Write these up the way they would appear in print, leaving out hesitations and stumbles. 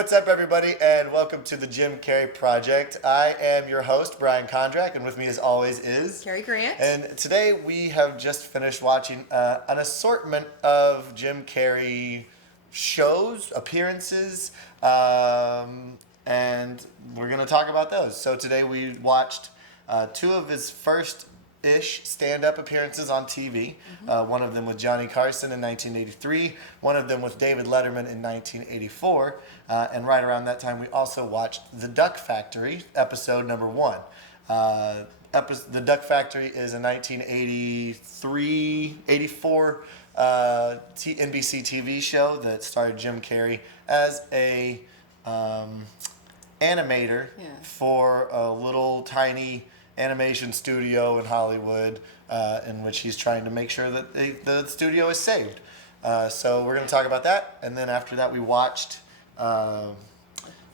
what's up, everybody, and welcome to the Jim Carrey Project. I am your host, Brian Kondrach, and with me, as always, is Carrie Grant. And today we have just finished watching an assortment of Jim Carrey shows, appearances, and we're going to talk about those. So today we watched two of his first-ish stand-up appearances on TV. One of them with Johnny Carson in 1983, one of them with David Letterman in 1984, and right around that time we also watched The Duck Factory, episode number 1. The Duck Factory is a 1983-84 NBC TV show that starred Jim Carrey as a animator for a little tiny animation studio in Hollywood, in which he's trying to make sure that the studio is saved. So we're going to talk about that, and then after that we watched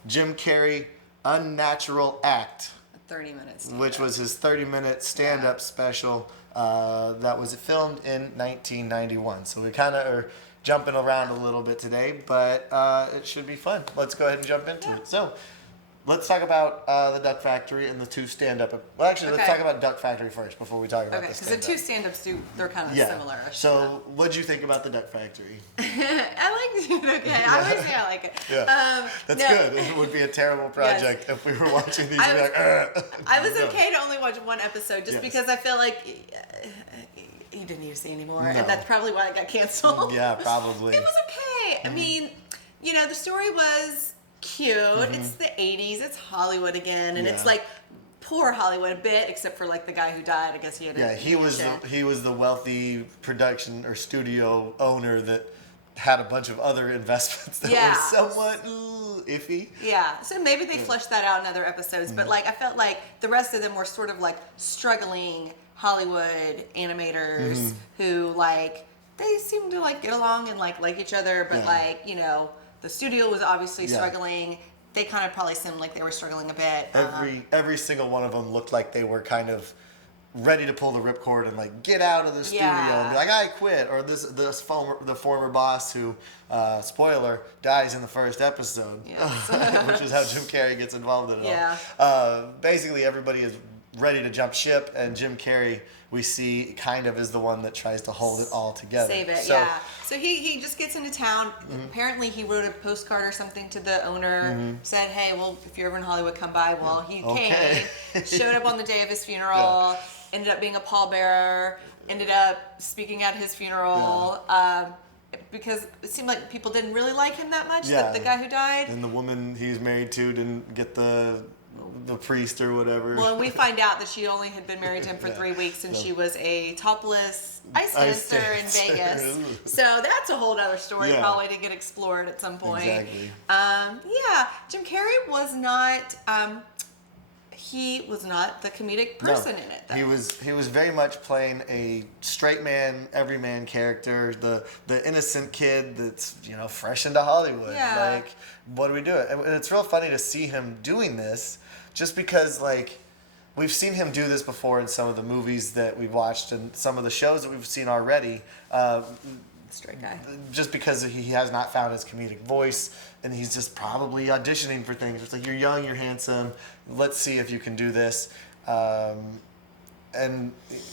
Jim Carrey Unnatural Act, 30 minutes, which was his 30-minute stand-up special that was filmed in 1991. So we kind of are jumping around a little bit today, but it should be fun. Let's go ahead and jump into it. So let's talk about the Duck Factory and the two stand-up. Well, actually, let's talk about Duck Factory first before we talk about the stand-up. Because the two stand-ups, they're kind of similar. So what'd you think about the Duck Factory? I liked it, okay. I always say I like it. Yeah. That's good. It would be a terrible project if we were watching these and be like, I was okay to only watch one episode just because I feel like you didn't need to see anymore. No. And that's probably why it got canceled. Yeah, probably. It was okay. I mean, the story was cute. It's the 80s. It's Hollywood again. And it's like poor Hollywood a bit, except for like the guy who died. I guess he had he was the wealthy production or studio owner that had a bunch of other investments that were somewhat iffy. Yeah, so maybe they fleshed that out in other episodes, but like I felt like the rest of them were sort of like struggling Hollywood animators who like they seemed to like get along and like each other, but like the studio was obviously struggling. They kind of probably seemed like they were struggling a bit. Every single one of them looked like they were kind of ready to pull the ripcord and like get out of the studio and be like, I quit. Or the former boss who, spoiler, dies in the first episode, which is how Jim Carrey gets involved in it all. Basically, everybody is ready to jump ship, and Jim Carrey, we see, kind of is the one that tries to hold it all together. Save it, So he just gets into town. Apparently he wrote a postcard or something to the owner, said, hey, well, if you're ever in Hollywood, come by. Well, he came, showed up on the day of his funeral, ended up being a pallbearer, ended up speaking at his funeral, because it seemed like people didn't really like him that much, the guy who died. And the woman he's married to didn't get the priest or whatever. Well, we find out that she only had been married to him for 3 weeks, and she was a topless ice dancer in Vegas. So that's a whole other story probably to get explored at some point. Exactly. Jim Carrey was not. He was not the comedic person in it, though. He was very much playing a straight man, everyman character, the innocent kid that's fresh into Hollywood. Like, what do we do? And it's real funny to see him doing this, just because like we've seen him do this before in some of the movies that we've watched and some of the shows that we've seen already. Straight guy. Just because he has not found his comedic voice, and he's just probably auditioning for things. It's like, you're young, you're handsome, let's see if you can do this. And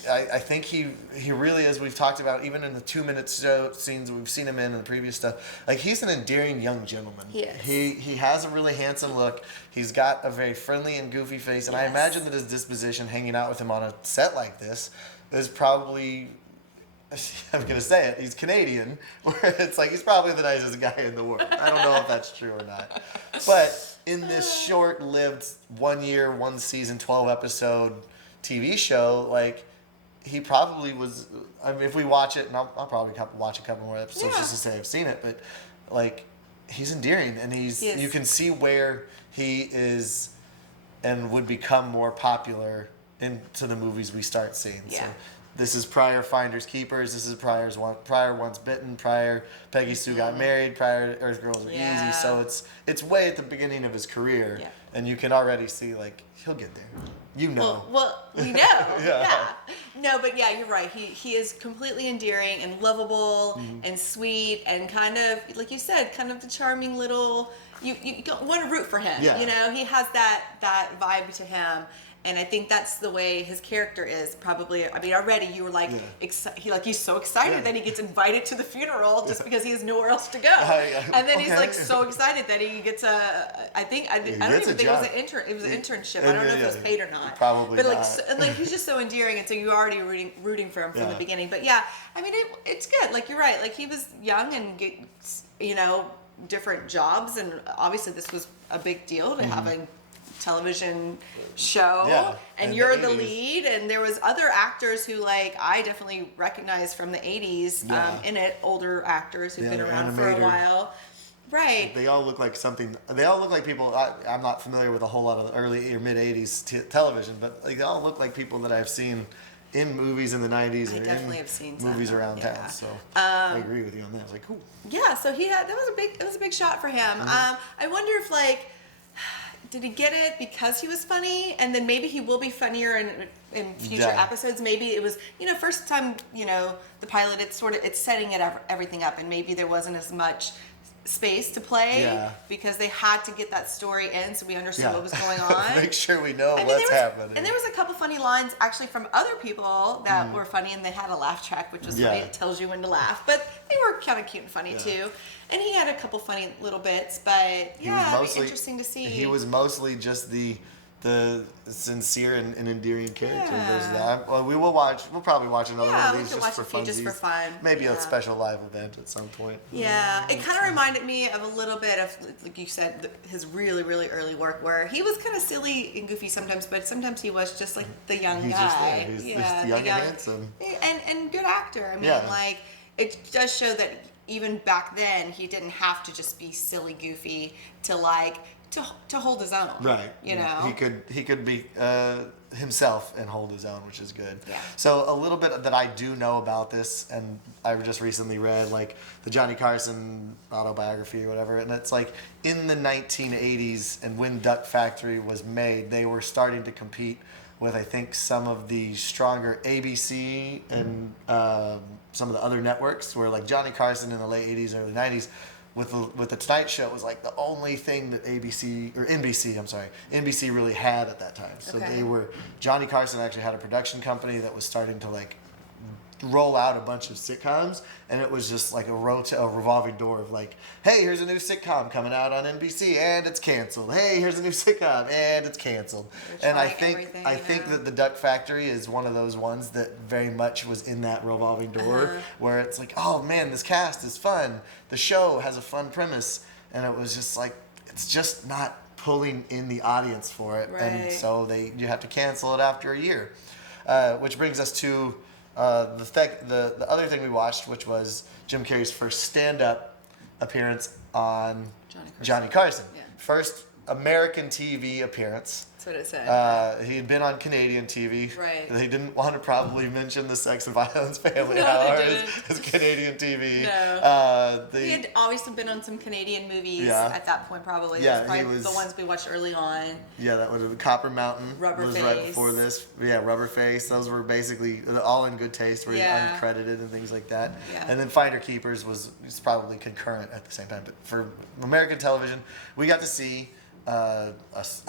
I think he really, as we've talked about, even in the 2-minute scenes we've seen him in the previous stuff, like he's an endearing young gentleman. He is. He has a really handsome look. He's got a very friendly and goofy face, and I imagine that his disposition hanging out with him on a set like this is probably, I'm going to say it, he's Canadian, where it's like he's probably the nicest guy in the world. I don't know if that's true or not. But in this short-lived 1 year, 1 season, 12-episode TV show, like, he probably was, I mean, if we watch it, and I'll probably watch a couple more episodes just to say I've seen it, but, like, he's endearing, and you can see where he is and would become more popular into the movies we start seeing. So this is prior Finders Keepers, this is prior Once Bitten, prior Peggy Sue Got Married, prior Earth Girls Are Easy, so it's way at the beginning of his career, and you can already see, like, he'll get there. Well, we know. No, but you're right. He is completely endearing and lovable and sweet and kind of, like you said, kind of the charming little, you want to root for him. Yeah. You know, he has that vibe to him. And I think that's the way his character is. Probably, I mean, already you were like, he's so excited that he gets invited to the funeral just because he has nowhere else to go. And then he's like so excited that he gets I don't even think it was an internship. I don't know if it was paid or not. Probably but not. Like he's just so endearing, and so you're already rooting for him from the beginning. But yeah, I mean, it's good. Like you're right. Like he was young and different jobs, and obviously this was a big deal to have a television show, and you're the lead, and there was other actors who like I definitely recognize from the 80s in it, older actors who've been around for a while. Right. They all look like something. They all look like people. I'm not familiar with a whole lot of the early or mid 80s television, but like, they all look like people that I've seen in movies in the 90s I or definitely in have seen movies some, around town. So I agree with you on that. I was like, cool. Yeah, so it was a big shot for him. I wonder if like, did he get it because he was funny, and then maybe he will be funnier in future episodes? Maybe it was, first time, the pilot, it's setting everything up, and maybe there wasn't as much space to play because they had to get that story in so we understood what was going on. Make sure we know what's happening. And there was a couple funny lines actually from other people that were funny, and they had a laugh track, which was funny. It tells you when to laugh, but they were kind of cute and funny too. And he had a couple funny little bits, but it was interesting to see. He was mostly just the sincere and endearing character versus that. Well, we'll probably watch another one of these just for fun. Maybe a special live event at some point. Yeah, it kind of reminded me of a little bit of, like you said, his really, really early work where he was kind of silly and goofy sometimes, but sometimes he was just like the young guy. He's just young and handsome. And good actor. I mean, like, it does show that even back then he didn't have to just be silly, goofy to like to hold his own. Right. He could be himself and hold his own, which is good. Yeah. So a little bit that I do know about this, and I just recently read like the Johnny Carson autobiography or whatever, and it's like in the 1980s, and when Duck Factory was made, they were starting to compete with, I think, some of the stronger ABC and some of the other networks, where like Johnny Carson in the late 80s, early 90s, with the Tonight Show was like the only thing that NBC really had at that time. So Johnny Carson actually had a production company that was starting to like roll out a bunch of sitcoms, and it was just like a revolving door of like, hey, here's a new sitcom coming out on NBC and it's canceled. Hey, here's a new sitcom and it's canceled. And I think that the Duck Factory is one of those ones that very much was in that revolving door where it's like, oh man, this cast is fun. The show has a fun premise, and it was just like, it's just not pulling in the audience for it, and so you have to cancel it after a year, which brings us to the other thing we watched, which was Jim Carrey's first stand-up appearance on Johnny Carson. Yeah. First American TV appearance. That's what it said. He had been on Canadian TV. Right. They didn't want to probably mention the sex and violence family hour as Canadian TV. No. He had obviously been on some Canadian movies at that point, probably. Yeah, he was the ones we watched early on. Yeah, that was Copper Mountain. Rubberface. Right before this. Yeah, Rubberface. Those were basically all in good taste, were uncredited and things like that. Yeah. And then Finder Keepers was probably concurrent at the same time. But for American television, we got to see a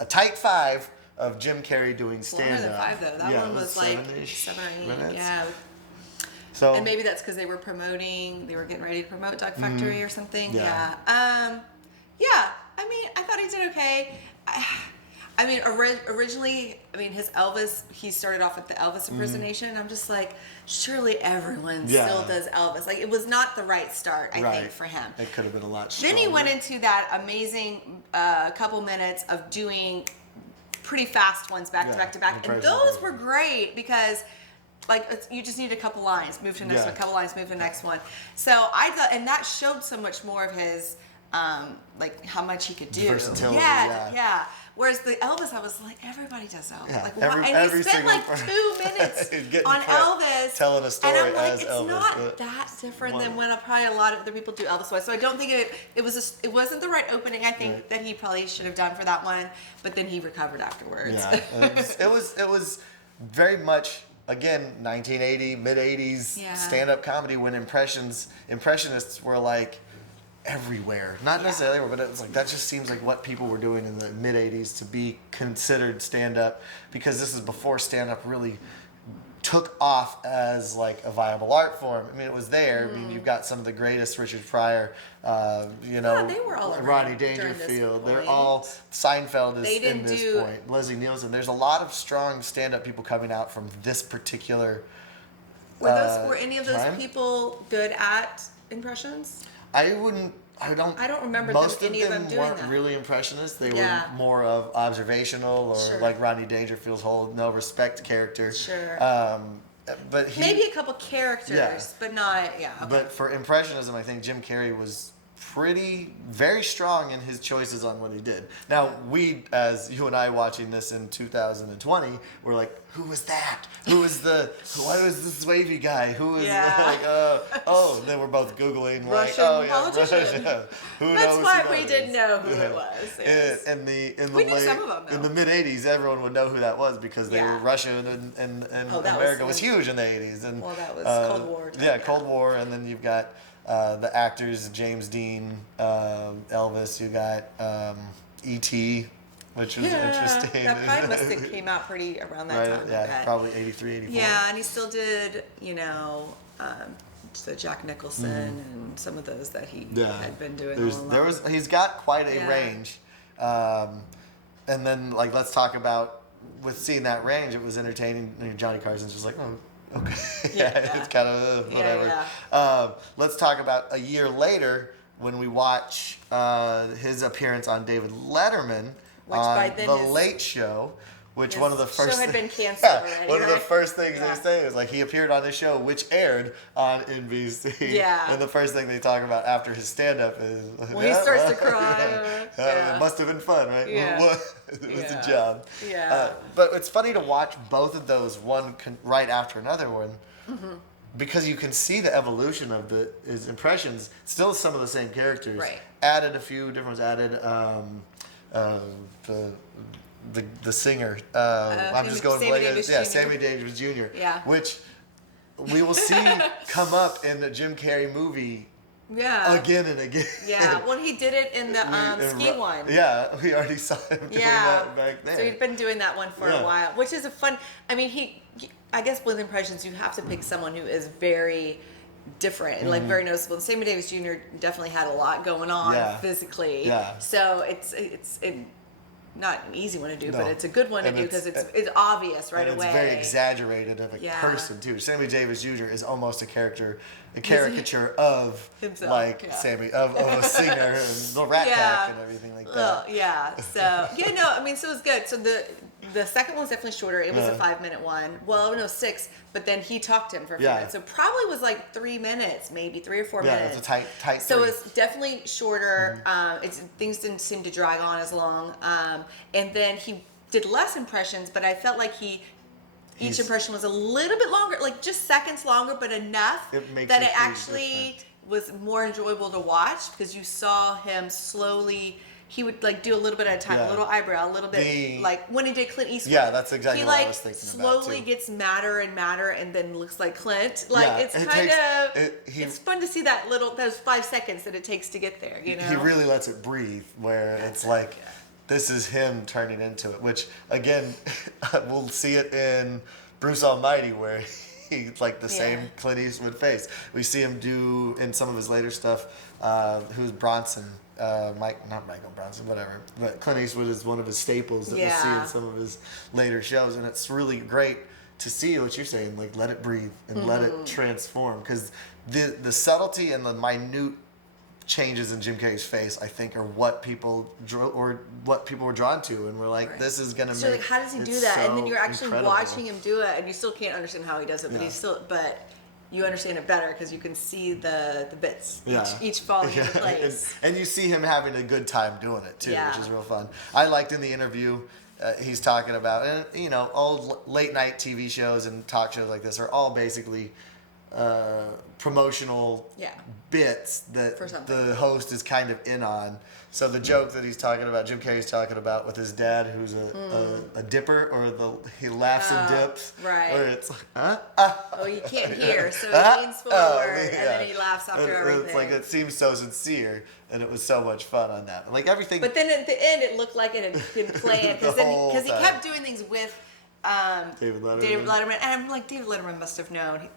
tight 5 of Jim Carrey doing stand-up. More than 5 though. That one was like 7 or 8 minutes. Yeah. So, and maybe that's because they were getting ready to promote Duck Factory or something. Yeah. I mean, I thought he did okay. I mean, originally, his Elvis, he started off with the Elvis impersonation. I'm just like, surely everyone still does Elvis. Like, it was not the right start, I think, for him. It could have been a lot stronger. Then he went into that amazing couple minutes of doing pretty fast ones back to back to back. And those were great because, like, you just need a couple lines, move to the next one, couple lines, move to the next one. So I thought, and that showed so much more of his, like, how much he could do. Versatility, yeah. Whereas the Elvis, I was like, everybody does Elvis. Yeah, like, and he spent like 2 minutes on Elvis, telling a story, and I'm like, as it's Elvis, not that different than when probably a lot of other people do Elvis voice. So I don't think it wasn't the right opening. I think that he probably should have done for that one, but then he recovered afterwards. Yeah, it was very much. Again, 1980, mid 80s stand-up comedy when impressionists were like everywhere. Not necessarily everywhere, but it's like that just seems like what people were doing in the mid 80s to be considered stand-up, because this is before stand-up really took off as like a viable art form. I mean, it was there. I mean, you've got some of the greatest, Richard Pryor, you know, they were all around Rodney during this Dangerfield. They're point. all, Seinfeld They is didn't in this do- point. Leslie Nielsen. There's a lot of strong stand-up people coming out from this particular Were any of those time. people good at impressions? I don't remember most any of them doing weren't that. really impressionists. They Yeah. were more of observational, or Sure. like Rodney Dangerfield's whole no respect character. Sure. But he, Maybe a couple characters, Yeah. but not, okay. But for impressionism, I think Jim Carrey was very strong in his choices on what he did. Now, we, as you and I watching this in 2020, were like, who was that? Who was why was this wavy guy? Who was, then we're both Googling, like, Russian politician. Russia. Who That's knows why who we that didn't is? know who it was. Yes. We knew some of them, though. In the mid 80s, everyone would know who that was, because they Yeah. were Russian, and that America was was huge in the 80s. And, Well, that was Cold War time, Yeah, yeah. Cold War, and then you've got the actors, James Dean, Elvis, you got E.T., which was interesting. That probably must have came out pretty around that Right? time. I Yeah, bet. probably 83, 84. Yeah, and he still did, the Jack Nicholson and some of those that he had been doing all along. He's got quite a Yeah. range. And then, like, let's talk about, with seeing that range, it was entertaining. You know, Johnny Carson's just like, oh, okay. Yeah. It's kind of whatever. Yeah. Let's talk about a year later when we watch his appearance on David Letterman Which by on then The his- Late Show. Which his one of the show first had been things- canceled already, one of the right? first things Yeah. they say is like he appeared on this show, which aired on NBC. Yeah. And the first thing they talk about after his stand-up is When he starts to cry. It must have been fun, right? Yeah. It was Yeah. a job. Yeah. But it's funny to watch both of those, right after another one, Mm-hmm. because you can see the evolution of his impressions. Still some of the same characters. Right. Added a few different ones. Added the singer. I'm just going Sammy blank. Davis Yeah, Jr. Sammy Davis Jr. Yeah. Which we will see come up in the Jim Carrey movie Yeah. again and again. Yeah. Well, he did it in the ski one. Yeah, we already saw him doing that back then. So he'd been doing that one for Yeah. a while, which is a fun. I mean, I guess with impressions, you have to pick someone who is very different and like very noticeable. And Sammy Davis Jr. definitely had a lot going on Yeah. physically. Yeah. So it's not an easy one to do, No. but it's a good one to And do because it's obvious right and away. it's very exaggerated of a Yeah. person too. Sammy Davis Jr. is almost a caricature of Himself, like yeah. Sammy of a singer and the Rat Yeah. Pack and everything like that. Yeah. So I mean, so it was good. So the second one's definitely shorter. It was a 5-minute one. Well, no, 6. But then he talked to him for a few Yeah. minutes. So probably was like 3 minutes, maybe 3 or 4 Yeah, minutes. it's a tight. So three. it's definitely shorter. Things didn't seem to drag on as long. And then he did less impressions, but I felt like each impression was a little bit longer, like just seconds longer, but enough It makes that a it huge actually difference. was more enjoyable to watch because you saw him slowly. He would like do a little bit at a time, Yeah. a little eyebrow, a little bit like when he did Clint Eastwood. Yeah, that's exactly he what I like was thinking about, slowly too. gets madder and madder, and then looks like Clint. Like Yeah, it's it kind takes- of it's fun to see those 5 seconds that it takes to get there. You know, He really lets it breathe, where it's like, this is him turning into it. Which again, we'll see it in Bruce Almighty, where he's like the same Clint Eastwood face. We see him do in some of his later stuff. Who's Bronson? Not Michael Bronson, whatever. But Clint Eastwood is one of his staples that we'll see in some of his later shows, and it's really great to see what you're saying. Like, let it breathe and let it transform, because the subtlety and the minute changes in Jim Carrey's face, I think, are what people were drawn to, and we're like, this is gonna so make. like, how does he do it that? And so then you're actually incredible. watching him do it, and you still can't understand how he does it, but you understand it better because you can see the bits each falling into place. And you see him having a good time doing it too, Yeah. which is real fun. I liked in the interview, he's talking about, and old late night TV shows and talk shows like this are all basically promotional bits that the host is kind of in on. So the joke that he's talking about, Jim Carrey's talking about with his dad, who's a dipper, or he laughs and dips. Right. Or it's like, huh? Oh, you can't hear, so he leans forward, and then he laughs after everything. It's like, it seems so sincere, and it was so much fun on that. Like everything. But then at the end, it looked like it had been planned, because he kept doing things with David Letterman. And I'm like, David Letterman must have known.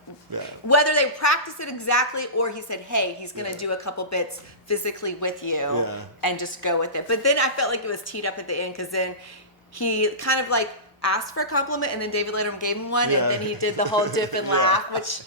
Whether they practiced it exactly or he said, hey, he's going to do a couple bits physically with you and just go with it. But then I felt like it was teed up at the end, because then he kind of like asked for a compliment, and then David Letterman gave him one, and then he did the whole dip and laugh, which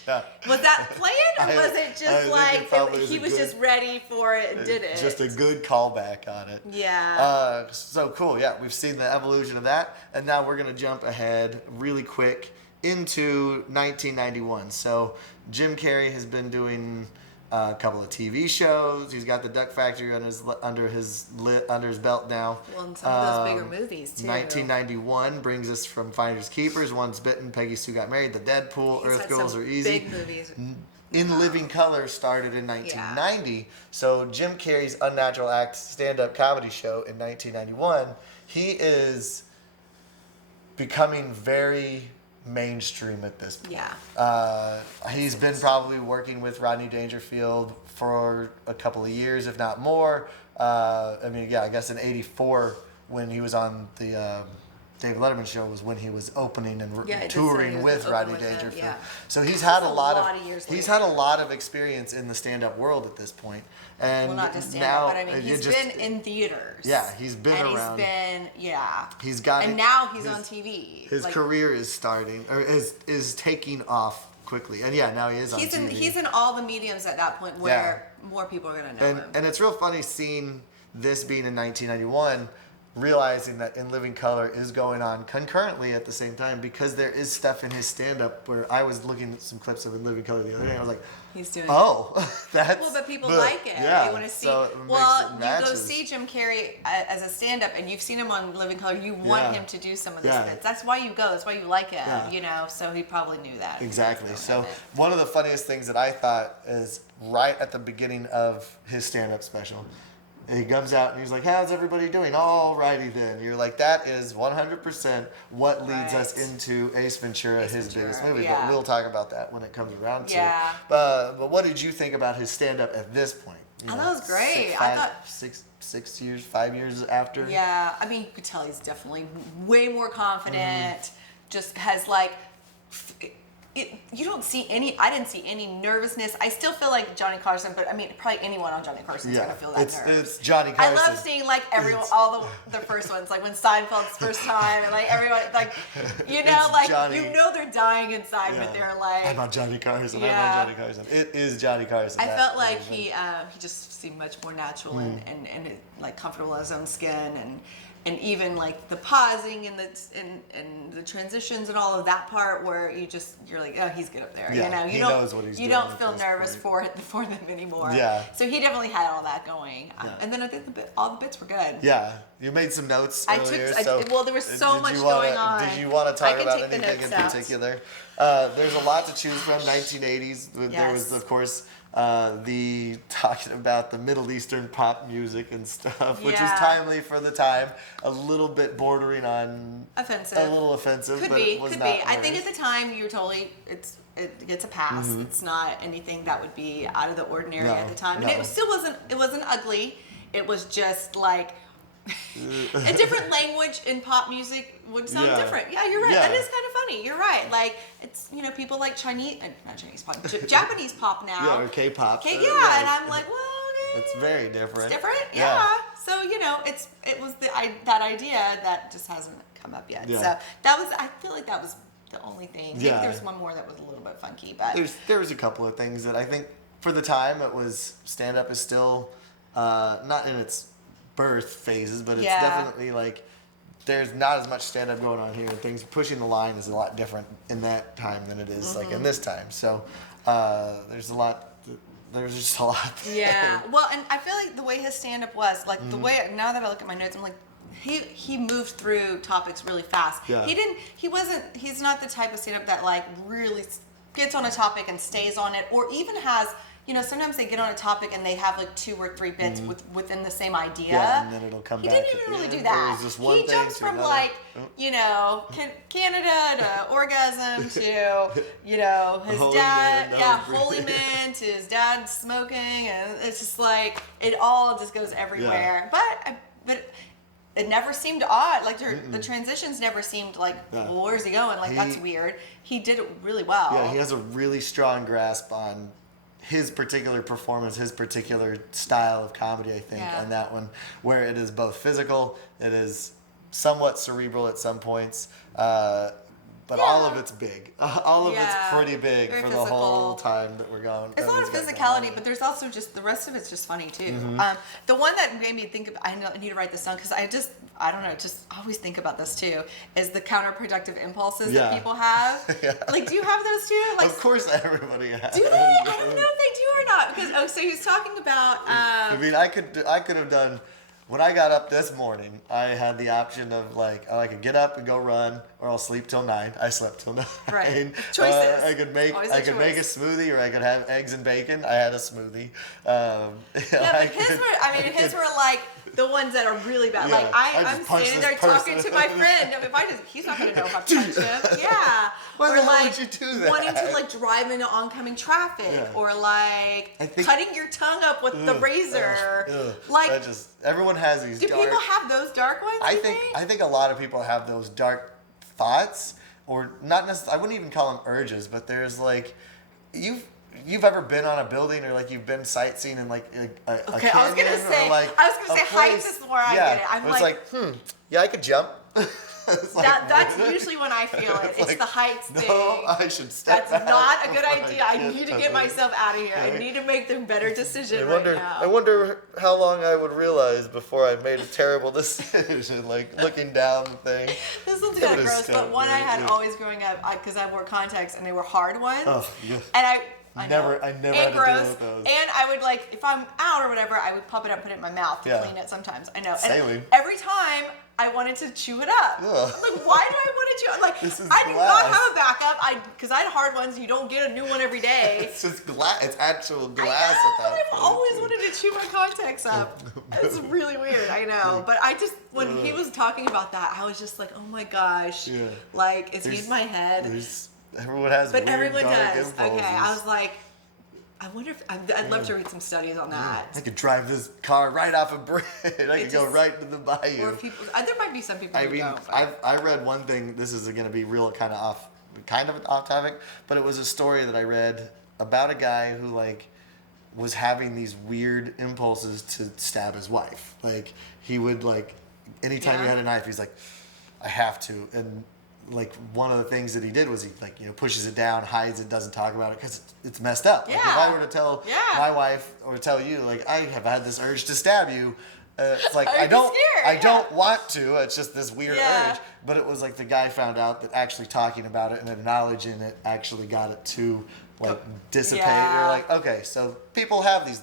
was that planned, or was it just like he was just ready for it and did it? Just a good callback on it. Yeah. So cool. Yeah, we've seen the evolution of that, and now we're gonna jump ahead really quick into 1991. So Jim Carrey has been doing a couple of TV shows. He's got the Duck Factory under his belt now. Well, and some of those bigger movies too. 1991 brings us from Finders Keepers, Once Bitten, Peggy Sue Got Married, The Deadpool, Earth Girls Are Easy. Big movies. In Living Color started in 1990. So Jim Carrey's Unnatural Act stand-up comedy show in 1991, he is becoming very mainstream at this point. He's been probably working with Rodney Dangerfield for a couple of years, if not more. I guess in '84 when he was on the David Letterman show was when he was opening and touring with Rodney Dangerfield. So he's had a lot of experience in the stand-up world at this point. And well, not just stand-up, but I mean, he's been in theaters. Yeah, he's been around. He's got and now he's on TV. His career is starting, or is taking off quickly. And now he is on TV. He's in all the mediums at that point where more people are going to know him. And it's real funny seeing this being in 1991, realizing that In Living Color is going on concurrently at the same time, because there is stuff in his stand-up where I was looking at some clips of In Living Color the other day, and I was like, he's doing that's... Well, but people like it. Yeah, they want to see... So you go see Jim Carrey as a stand-up, and you've seen him on Living Color, you want him to do some of the bits. That's why you go. That's why you like him, so he probably knew that. Exactly. So one of the funniest things that I thought is right at the beginning of his stand-up special, he comes out and he's like, how's everybody doing? All righty then. You're like, that is 100% what leads us into Ace Ventura, his biggest movie. But we'll talk about that when it comes around to it. But what did you think about his stand-up at this point? That was great. I thought 5 years after. Yeah, I mean, you could tell he's definitely way more confident. Just has like... you don't see I didn't see any nervousness. I still feel like Johnny Carson, but I mean, probably anyone on Johnny Carson's gonna feel that nervous. It's Johnny Carson. I love seeing like everyone, all the first ones, like when Seinfeld's first time, and like everyone, like they're dying inside, but they're like, I'm on Johnny Carson. I'm on Johnny Carson. It is Johnny Carson. I felt like he just seemed much more natural and like comfortable in his own skin, and even like the pausing and the transitions and all of that part where you're like, oh, he's good up there. He knows what he's doing. You don't feel nervous for them anymore. Yeah. So he definitely had all that going. And then I think all the bits were good. Yeah. You made some notes earlier. There was so much going on. Did you want to talk about anything in particular? There's a lot to choose from. 1980s. There was, of course, the talking about the Middle Eastern pop music and stuff, which was timely for the time. A little bit bordering on offensive. A little offensive, could but be, it was could not. be. I think at the time you're totally it gets a pass. It's not anything that would be out of the ordinary at the time, and it still wasn't. It wasn't ugly. It was just like. A different language in pop music would sound different. Yeah, you're right. That is kind of funny. You're right. Like it's people like not Chinese pop, Japanese pop now. Yeah, or K-pop. And I'm like, well, it's very different. It's different. Yeah. So it was that idea that just hasn't come up yet. Yeah. So I feel like that was the only thing. Maybe there's one more that was a little bit funky, but there was a couple of things that I think for the time it was stand-up is still not in its birth phases, but it's definitely like there's not as much stand-up going on here. Things pushing the line is a lot different in that time than it is like in this time. So there's just a lot there. Yeah. Well, and I feel like the way his stand-up was, like the way now that I look at my notes, I'm like he moved through topics really fast. Yeah. He's not the type of stand-up that like really gets on a topic and stays on it, or even has, you know, sometimes they get on a topic and they have like 2 or 3 bits within the same idea. Yeah, and then it'll come he back. He didn't even really do There that. was just one He thing jumps to from another. like, you know, Canada to orgasm to, you know, his Holy dad, man, yeah, that was holy brilliant. man to his dad smoking, and it's just like, it all just goes everywhere. But it never seemed odd. Like the transitions never seemed like, well, where's he going? Like, that's weird. He did it really well. Yeah, he has a really strong grasp on his particular performance, his particular style of comedy, I think, Yeah. on that one, where it is both physical, it is somewhat cerebral at some points, but all of it's big. All of it's pretty big Very for physical. the whole time that we're going. There's a lot of physicality, but there's also just the rest of it's just funny too. The one that made me think of, I need to write this down because I don't know, just always think about this too, is the counterproductive impulses that people have. Like, do you have those too? Like, of course, everybody has. do they? I don't know if they do or not. Because so he's talking about. I mean, I could have done. When I got up this morning, I had the option of like, I could get up and go run, or I'll sleep till 9. I slept till 9. Right. Choices. I could make Always a make a choice. smoothie, or I could have eggs and bacon. I had a smoothie. Yeah, but his were like the ones that are really bad. Yeah, Like I I'm just punched standing there this talking person. to my friend. He's not gonna know if I punched him. Yeah. Why or the hell like would you do that? wanting to like drive into oncoming traffic, Yeah. or like I think- cutting your tongue up with the razor. Like, Like, everyone has these. do dark, people have those dark ones? I you think a lot of people have those dark thoughts, or not necessarily. I wouldn't even call them urges, but there's like, you've ever been on a building, or like you've been sightseeing in like a Okay, canyon, I was gonna say or like a heights place- is where I yeah, get it. I'm it's like, yeah, I could jump. It's like, that's usually when I feel it. It's like, the heights no, thing. I should step That's back not a good before idea. I get need to to get the- myself out of here. I need to make the better decision I right wonder now. how long I would realize before I made a terrible decision, like looking down the thing. This one's It kind of is gross, so but one I weird, had yeah. always growing up, because I wore contacts and they were hard ones. Oh, yeah. And I Never- know. I never And had to deal gross. with those. And I would like, if I'm out or whatever, I would pop it up, put it in my mouth to Yeah. clean it sometimes. I know. Saline. And every time I wanted to chew it up. Ugh. Like, why do I want to chew it? Like, This is I did not glass. have a backup. Because I had hard ones. You don't get a new one every day. It's just glass. It's actual glass I know, at that but I've point, always too. wanted to chew my contacts up. It's really weird, I know. But I just, when he was talking about that, I was just like, oh my gosh. Yeah. Like, is he There's- in my head? Everyone has But weird, everyone dark does. impulses. Okay, I was like, I wonder if, I'd love to read some studies on that. I could drive this car right off a bridge. I could go just- right to the bayou. Or if people, there might be some people I who mean, don't. But I read one thing. This is going to be real kind of off topic, but it was a story that I read about a guy who like was having these weird impulses to stab his wife. Like he would like anytime he Yeah. had a knife, he's like, I have to. And like one of the things that he did was he like pushes it down, hides it, doesn't talk about it because it's messed up. Like if Yeah. I were to tell Yeah. my wife or tell you like I have had this urge to stab you. It's like I'd I be don't, scared, I yeah. don't want to. It's just this weird Yeah. urge. But it was like the guy found out that actually talking about it and acknowledging it actually got it to like dissipate. Yeah. You're like, okay, so people have these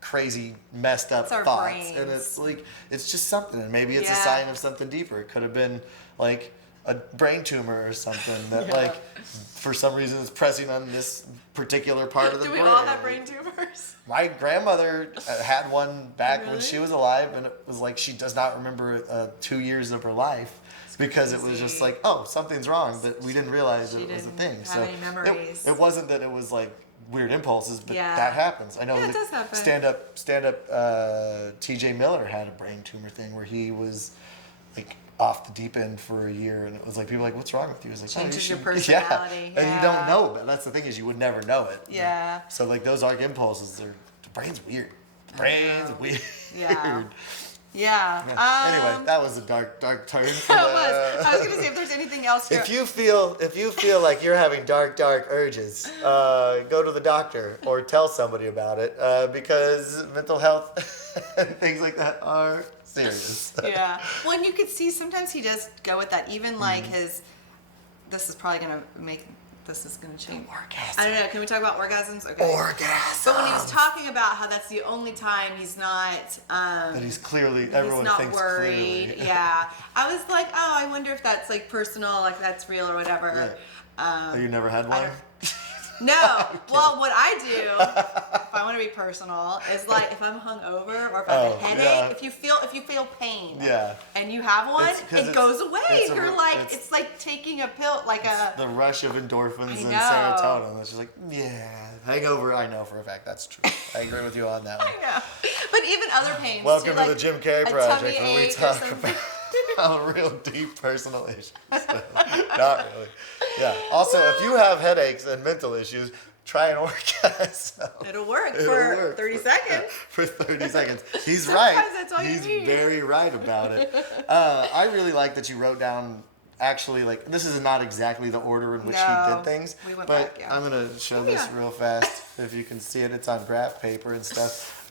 crazy messed up It's our thoughts, brains. and it's like it's just something, and maybe it's a Yeah. sign of something deeper. It could have been like a brain tumor or something that Yeah. like for some reason is pressing on this particular part of the do we brain. all have brain tumors? My grandmother had one back when Really? she was alive, and it was like she does not remember 2 years of her life because it was just crazy. like, oh, something's wrong, but we didn't realize She that it was a didn't thing. have So any memories. it wasn't that it was like weird impulses, but Yeah. that happens. I know Yeah, it that does happen. stand-up T.J. Miller had a brain tumor thing where he was like off the deep end for a year, and it was like people were like, what's wrong with you? It was like, Changes you your should- personality, Yeah. And you don't yeah. know, but that's the thing is you would never know it. Yeah. So like those dark impulses, the brain's weird. The brain's weird. Yeah. Yeah. Anyway, that was a dark turn. That was. I was gonna say if there's anything else here. If you feel like you're having dark urges, go to the doctor or tell somebody about it because mental health and things like that are serious. Yeah. Well, and you could see sometimes he does go with that. Even like his. This is probably gonna make. This is gonna change. Orgasm. I don't know. Can we talk about orgasms? Okay. Orgasm. But when he was talking about how that's the only time he's not. That he's clearly everyone he's not thinks worried. clearly. Yeah. I was like, oh, I wonder if that's like personal, like that's real or whatever. Oh, you never had one? No. Well, what I do, if I want to be personal, is like if I'm hungover or if I have a headache, if you feel pain, and you have one, it goes away. You're like, it's like taking a pill, like the rush of endorphins and serotonin. It's just like, hangover. I know for a fact that's true. I agree with you on that one. I know. But even other pains. Welcome too, to the Jim Carrey Project, where we talk about real deep personal issues. Not really. Yeah. Also, if you have headaches and mental issues, try an orgasm. It'll work for 30 seconds. For 30 seconds. He's Sometimes right. that's all you He's need. very right about it. I really like that you wrote down. Actually, like, this is not exactly the order in which he did things, we went but back, I'm gonna show this real fast if you can see it. It's on graph paper and stuff.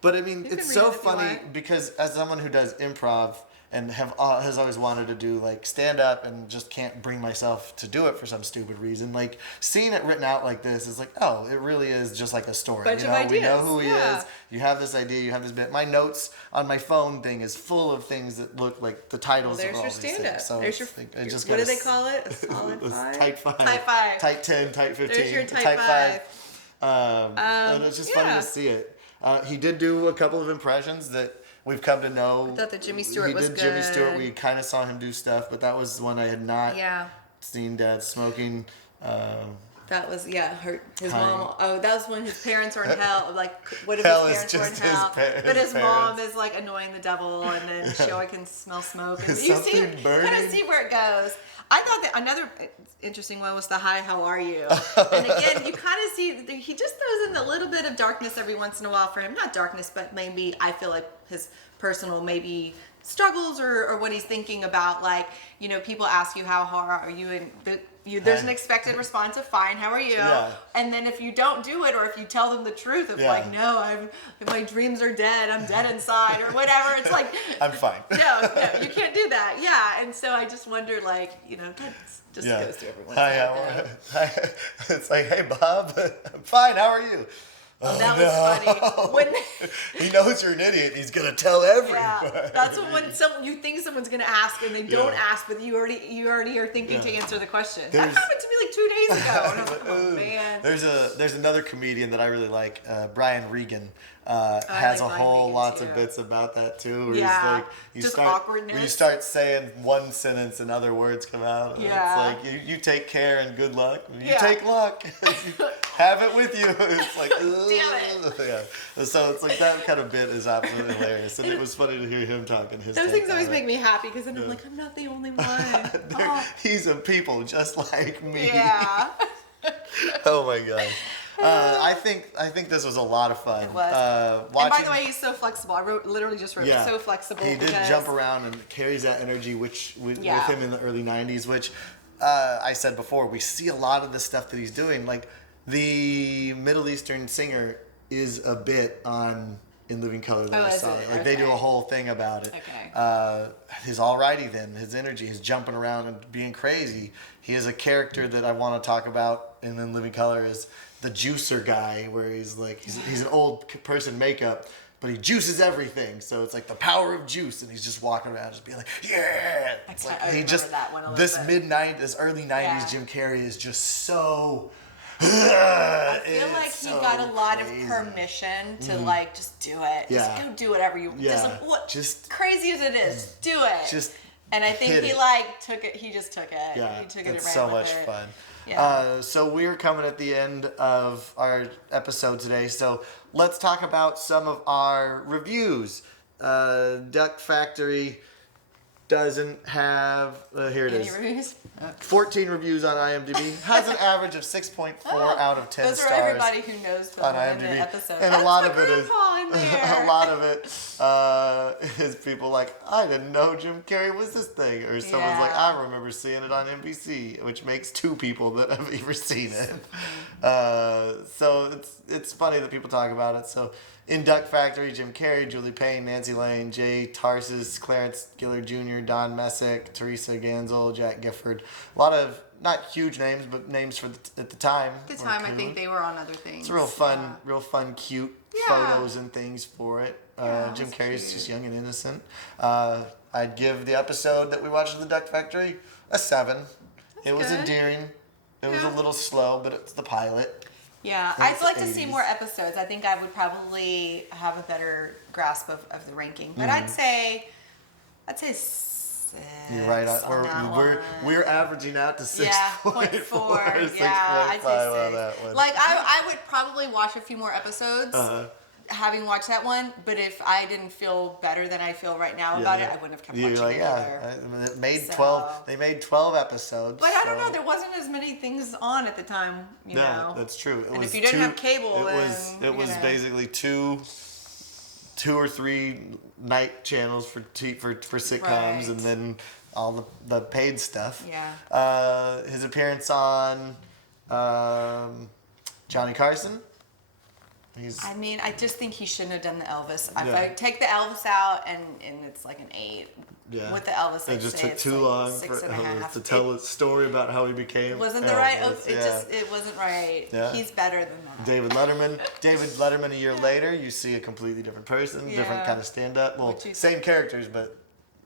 But I mean, it's so funny because as someone who does improv and has always wanted to do like stand up and just can't bring myself to do it for some stupid reason, like seeing it written out like this is like, oh, it really is just like a story. Bunch of ideas. We know who he is. You have this idea. You have this bit. My notes on my phone thing is full of things that look like the titles of all these things. So there's your what do they call it? A solid 5? Type 5. Type 5. Type 10. Type 15. There's your type 5. And it's just funny to see it. He did do a couple of impressions that we've come to know. I thought that Jimmy Stewart was good. He did Jimmy Stewart. We kind of saw him do stuff, but that was one I had not seen Dad smoking. That was, his mom. Oh, that was when his parents were in hell. Like, what if Hell his is parents just were in hell? his But his parents. mom is like annoying the devil, and then she always can smell smoke. And Is you something burning? kind of see where it goes. I thought that another interesting one was the hi, how are you? And again, you kind of see he just throws in a little bit of darkness every once in a while for him. Not darkness, but maybe I feel like his personal maybe struggles or what he's thinking about. Like, you know, people ask you how are you, and there's an expected response of fine, how are you? Yeah. And then if you don't do it, or if you tell them the truth of like, no, my dreams are dead, I'm dead inside, or whatever, it's like, I'm fine. No, you can't do that. Yeah, and so I just wonder, like, you know, that just goes through everyone. Hi, it's like, hey, Bob, I'm fine, how are you? Oh, that was funny. When he knows you're an idiot. He's gonna tell everybody. Yeah, that's when you think someone's gonna ask and they don't ask, but you already are thinking to answer the question. That happened to me like 2 days ago, and I was like, oh man. There's another comedian that I really like, Brian Regan. Has a whole lots of bits about that too. Where just awkwardness. Where you start saying one sentence and other words come out. And it's like you take care and good luck. You take luck. Have it with you. It's like, damn it. Yeah. So it's like that kind of bit is absolutely hilarious, and it was funny to hear him talking. Those things always make me happy because then I'm like, I'm not the only one. He's a people just like me. Yeah. Oh my gosh. I think this was a lot of fun. It was. And by the way, he's so flexible. I literally just wrote so flexible. He did jump around and carries that energy, which with him in the early '90s, which I said before, we see a lot of the stuff that he's doing. Like the Middle Eastern singer is a bit on In Living Color that I saw. Like they do a whole thing about it. Okay. His alrighty then, his energy, his jumping around and being crazy. He is a character that I want to talk about in Living Color is the juicer guy, where he's like he's an old person makeup, but he juices everything. So it's like the power of juice, and he's just walking around just being like, yeah. It's like I remember that one a little bit. This early '90s Jim Carrey is just so. I feel like he got a lot of permission to like just do it. Just go do whatever you. Just crazy as it is, do it. And I think he took it. He just took it. Yeah, he took it. It's so much fun. Yeah. So we're coming at the end of our episode today. So let's talk about some of our reviews. Duck Factory doesn't have. Here it is. Any reviews? 14 reviews on IMDb. Has an average of 6.4 out of 10 Those stars. Those are everybody who knows from on the IMDb. episode. And That's a lot the of it is there. a lot of it is people like, I didn't know Jim Carrey was this thing, or someone's like, I remember seeing it on NBC, which makes 2 people that have ever seen it. So it's funny that people talk about it. So in Duck Factory, Jim Carrey, Julie Payne, Nancy Lane, Jay Tarsis, Clarence Gillard Jr., Don Messick, Teresa Ganzel, Jack Gifford. A lot of not huge names, but names for at the time. At the time, I think they were on other things. It's real fun, cute photos and things for it. Jim Carrey's just young and innocent. I'd give the episode that we watched in the Duck Factory a 7. It was endearing. It was a little slow, but it's the pilot. Yeah, And I'd it's like the to see 80s. more episodes. I think I would probably have a better grasp of the ranking. But Mm-hmm. I'd say 6 You're right. on that We're averaging out to 6.4. Yeah, 0.4. Yeah, I'd 6.5 say on 6. that one. Like I would probably watch a few more episodes. Having watched that one, but if I didn't feel better than I feel right now about it, I wouldn't have kept watching it either. It made So- 12. They made 12 episodes. But I don't so- know. There wasn't as many things on at the time, you No, know. that's true. And if you didn't have cable, it then, was you know. basically two or three night channels for sitcoms, Right. and then all the paid stuff. Yeah. His appearance on Johnny Carson. I mean, I just think he shouldn't have done the Elvis. If Yeah. I take the Elvis out and it's like an 8. Yeah. With the Elvis, It I'd just say took it's too like long 6.5. to tell a story about how he became. It wasn't the right. Elvis. It wasn't right. Yeah. He's better than that. David Letterman a year later, you see a completely different person, different Yeah. kind of stand-up. Well, Which is- same characters, but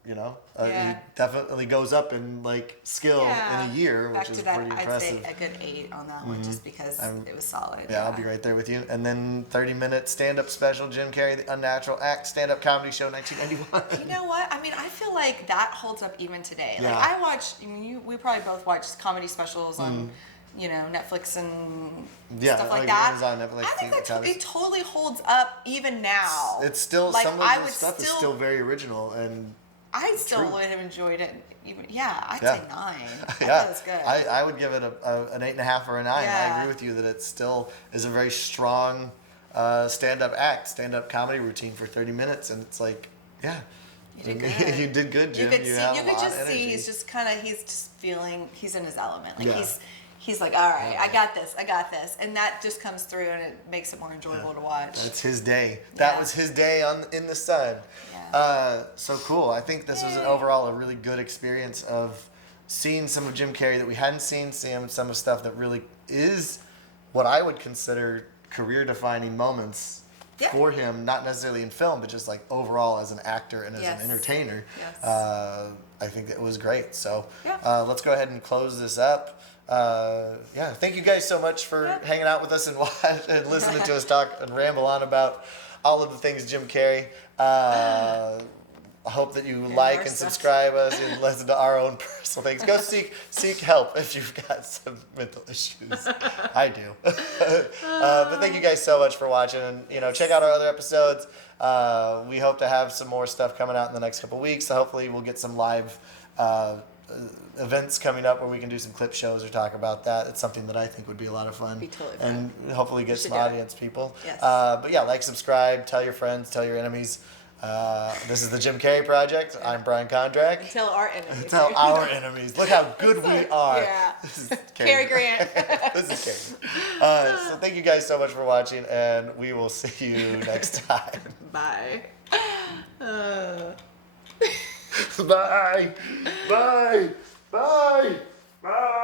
he Yeah. definitely goes up in like skill in a year, Back which is to that, pretty I'd impressive. Mm-hmm. say a good 8 on that one, just because it was solid. Yeah, I'll be right there with you. And then 30-minute stand-up special, Jim Carrey, The Unnatural Act, stand-up comedy show, 1991. You know what? I mean, I feel like that holds up even today. Yeah. Like I watch. I mean, we probably both watch comedy specials on, Netflix and Yeah, stuff like like that. it was on Netflix, I think TV. it totally holds up even now. It's still like, some I of the would stuff is still- still very original and. I still true. would have enjoyed it. Even I'd Yeah. say 9. I thought Yeah, it was good. I would give it an 8.5 or a 9. I Yeah. agree with you that it still is a very strong stand-up act, stand-up comedy routine for 30 minutes, and it's like, yeah, You did good. you did good, Jim. You could have see. a You could lot just of see. energy. He's just feeling. He's in his element. Like Yeah. he's like, all right, I got this, and that just comes through, and it makes it more enjoyable to watch. That's his day. That Yeah. was his day in the sun. Yeah. So cool. I think this was Yay. overall a really good experience of seeing some of Jim Carrey that we hadn't seen, seeing some of stuff that really is what I would consider career-defining moments Yeah. for him, not necessarily in film, but just like overall as an actor and as Yes. an entertainer. Yes. I think that it was great. So Yeah. let's go ahead and close this up. Thank you guys so much for Yeah. hanging out with us and and listening to us talk and ramble on about all of the things Jim Carrey. I hope that you like more and stuff. subscribe us and listen to our own personal things. Go seek help if you've got some mental issues. I do. But thank you guys so much for watching. And, check out our other episodes. We hope to have some more stuff coming out in the next couple weeks. So hopefully we'll get some live events coming up where we can do some clip shows or talk about that. It's something that I think would be a lot of fun. Be totally fun. And hopefully get should some do it. audience people. Yes. But yeah, subscribe, tell your friends, tell your enemies. This is the Jim Carrey Project. I'm Brian Kondrach. Tell our enemies. Tell our enemies. Look how good we are. Yeah. This is Cary Grant. This is Carrie. So thank you guys so much for watching, and we will see you next time. Bye. Bye. Bye. Bye. Bye.